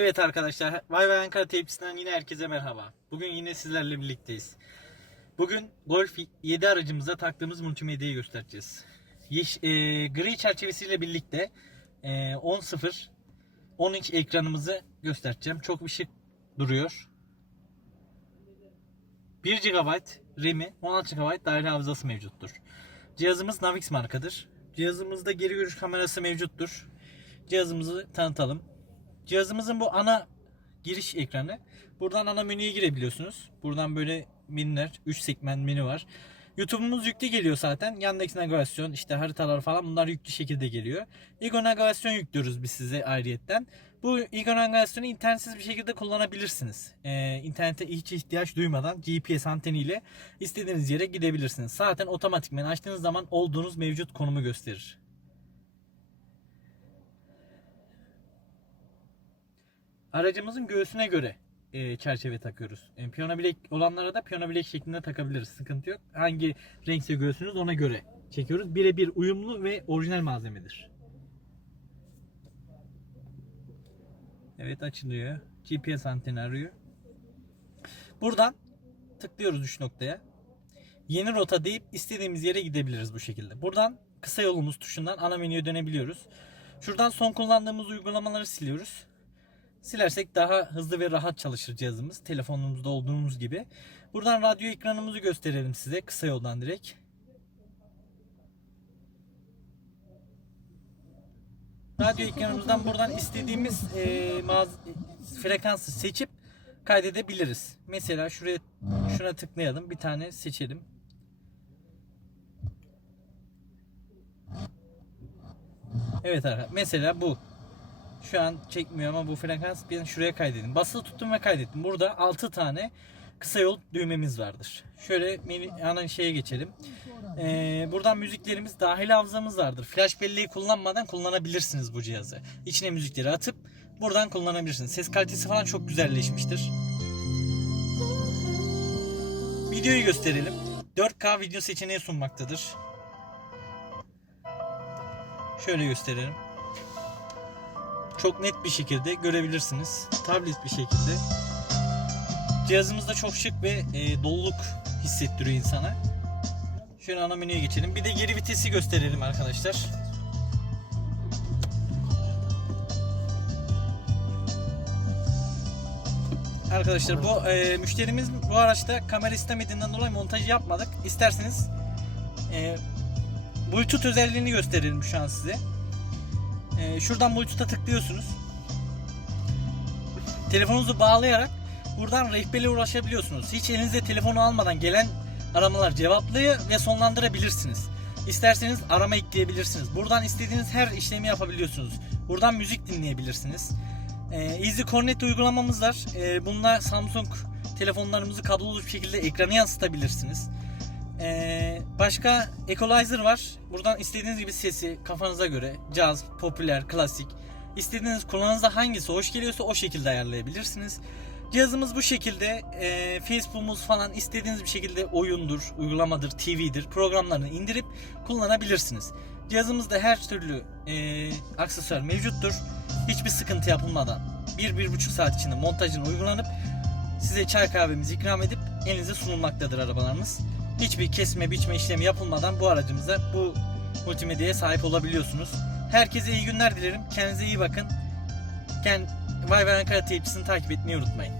Evet arkadaşlar, Vay Vay Ankara tepkisinden yine herkese merhaba. Bugün yine sizlerle birlikteyiz. Bugün Golf 7 aracımıza taktığımız multimedyayı göstereceğiz. Yeş, e, gri çerçevesiyle birlikte e, 10.0 10 inç ekranımızı göstereceğim. Çok bir şık duruyor. 1 GB RAM'i, 16 GB daire hafızası mevcuttur. Cihazımız Navix markadır. Cihazımızda geri görüş kamerası mevcuttur. Cihazımızı tanıtalım. Cihazımızın bu ana giriş ekranı. Buradan ana menüye girebiliyorsunuz. Buradan böyle menüler, 3 segment menü var. YouTube'umuz yüklü geliyor zaten. Yandaki navigasyon, işte haritalar falan bunlar yüklü şekilde geliyor. Igo navigasyon yüklüyoruz biz size ayrıyetten. Bu Igo navigasyonu internetsiz bir şekilde kullanabilirsiniz. Ee, internete hiç ihtiyaç duymadan GPS anteniyle istediğiniz yere gidebilirsiniz. Zaten otomatikmen açtığınız zaman olduğunuz mevcut konumu gösterir. Aracımızın göğsüne göre e, çerçeve takıyoruz. E, piyano bilek olanlara da piyano bilek şeklinde takabiliriz. Sıkıntı yok. Hangi renkse göğsünüz ona göre çekiyoruz. Birebir uyumlu ve orijinal malzemedir. Evet açılıyor. GPS anteni arıyor. Buradan tıklıyoruz 3 noktaya. Yeni rota deyip istediğimiz yere gidebiliriz bu şekilde. Buradan kısa yolumuz tuşundan ana menüye dönebiliyoruz. Şuradan son kullandığımız uygulamaları siliyoruz. Silersek daha hızlı ve rahat çalışır cihazımız. Telefonumuzda olduğumuz gibi. Buradan radyo ekranımızı gösterelim size kısa yoldan direkt. Radyo ekranımızdan buradan istediğimiz e, frekansı seçip kaydedebiliriz. Mesela şuraya şuna tıklayalım. Bir tane seçelim. Evet arkadaşlar. Mesela bu. Şu an çekmiyor ama bu frekans ben şuraya kaydedin. Basılı tuttum ve kaydettim. Burada 6 tane kısa yol düğmemiz vardır. Şöyle ana şeye geçelim. Ee, buradan müziklerimiz dahil hafızamız vardır. Flash belleği kullanmadan kullanabilirsiniz bu cihazı. İçine müzikleri atıp buradan kullanabilirsiniz. Ses kalitesi falan çok güzelleşmiştir. Videoyu gösterelim. 4K video seçeneği sunmaktadır. Şöyle gösterelim çok net bir şekilde görebilirsiniz. Tablet bir şekilde. Cihazımız da çok şık ve e, doluluk hissettiriyor insana. Şöyle ana menüye geçelim. Bir de geri vitesi gösterelim arkadaşlar. Arkadaşlar bu e, müşterimiz bu araçta kamera istemediğinden dolayı montajı yapmadık. İsterseniz e, Bluetooth özelliğini gösterelim şu an size. Ee, şuradan Bluetooth'a tıklıyorsunuz. Telefonunuzu bağlayarak buradan rehberle ulaşabiliyorsunuz. Hiç elinize telefonu almadan gelen aramalar cevaplıyor ve sonlandırabilirsiniz. İsterseniz arama ekleyebilirsiniz. Buradan istediğiniz her işlemi yapabiliyorsunuz. Buradan müzik dinleyebilirsiniz. Ee, Easy Connect uygulamamız var. Bununla Samsung telefonlarımızı kablolu bir şekilde ekrana yansıtabilirsiniz. Ee, başka equalizer var. Buradan istediğiniz gibi sesi kafanıza göre caz, popüler, klasik istediğiniz kulağınıza hangisi hoş geliyorsa o şekilde ayarlayabilirsiniz. Cihazımız bu şekilde. E, Facebook'umuz falan istediğiniz bir şekilde oyundur, uygulamadır, TV'dir programlarını indirip kullanabilirsiniz. Cihazımızda her türlü e, aksesuar mevcuttur. Hiçbir sıkıntı yapılmadan 1-1,5 saat içinde montajını uygulanıp size çay kahvemizi ikram edip elinize sunulmaktadır arabalarımız hiçbir kesme biçme işlemi yapılmadan bu aracımıza bu multimedyaya sahip olabiliyorsunuz. Herkese iyi günler dilerim. Kendinize iyi bakın. Kend Vay Ankara tepkisini takip etmeyi unutmayın.